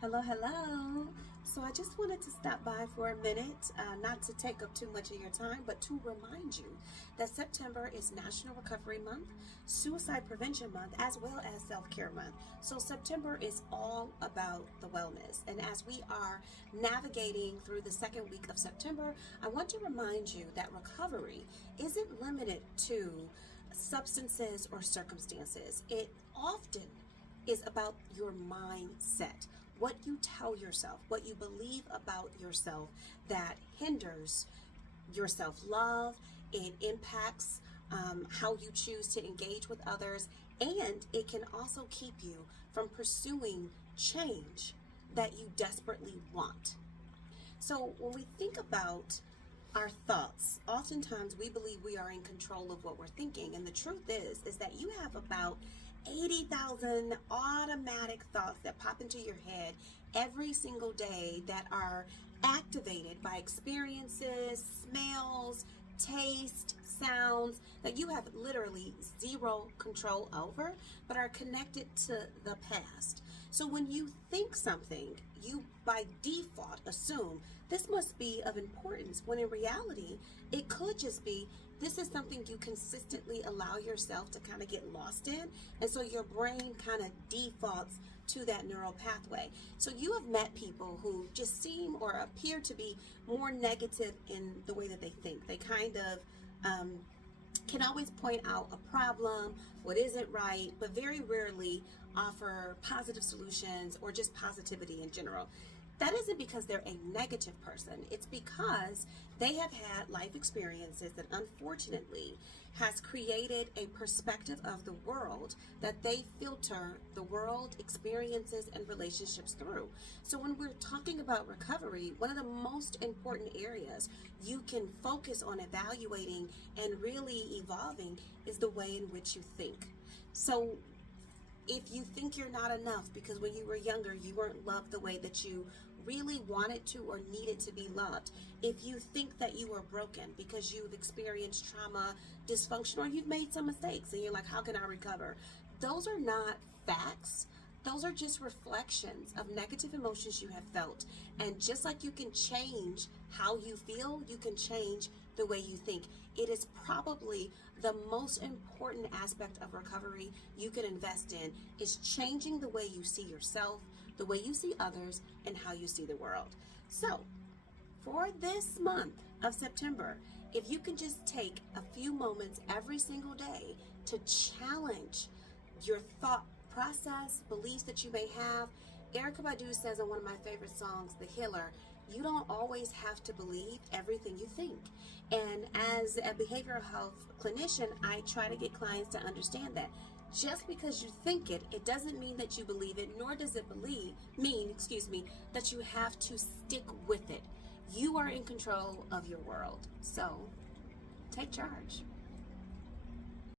Hello, hello. So I just wanted to stop by for a minute, not to take up too much of your time, but to remind you that September is National Recovery Month, Suicide Prevention Month, as well as Self-Care Month. So September is all about the wellness. And as we are navigating through the second week of September, I want to remind you that recovery isn't limited to substances or circumstances. It often is about your mindset, what you tell yourself, what you believe about yourself that hinders your self-love. It impacts how you choose to engage with others, and it can also keep you from pursuing change that you desperately want. So when we think about our thoughts, oftentimes we believe we are in control of what we're thinking, and the truth is that you have about 80,000 automatic thoughts that pop into your head every single day that are activated by experiences, smells, taste, sounds that you have literally zero control over, but are connected to the past. So when you think something, you by default assume this must be of importance, when in reality, it could just be this is something you consistently allow yourself to kind of get lost in. And so your brain kind of defaults to that neural pathway. So you have met people who just seem or appear to be more negative in the way that they think. They kind of can always point out a problem, what isn't right, but very rarely offer positive solutions or just positivity in general. That isn't because they're a negative person. It's because they have had life experiences that unfortunately has created a perspective of the world that they filter the world, experiences, and relationships through. So when we're talking about recovery, one of the most important areas you can focus on evaluating and really evolving is the way in which you think. So if you think you're not enough because when you were younger you weren't loved the way that you really wanted to or needed to be loved, if you think that you are broken because you've experienced trauma, dysfunction, or you've made some mistakes and you're like, how can I recover? Those are not facts. Those are just reflections of negative emotions you have felt. And just like you can change how you feel, you can change the way you think. It is probably the most important aspect of recovery you can invest in, is changing the way you see yourself, the way you see others, and how you see the world. So for this month of September, if you can just take a few moments every single day to challenge your thought process, beliefs that you may have. Erykah Badu says on one of my favorite songs, The Healer, you don't always have to believe everything you think. And as a behavioral health clinician, I try to get clients to understand that just because you think it, it doesn't mean that you believe it, nor does it mean that you have to stick with it. You are in control of your world. So take charge.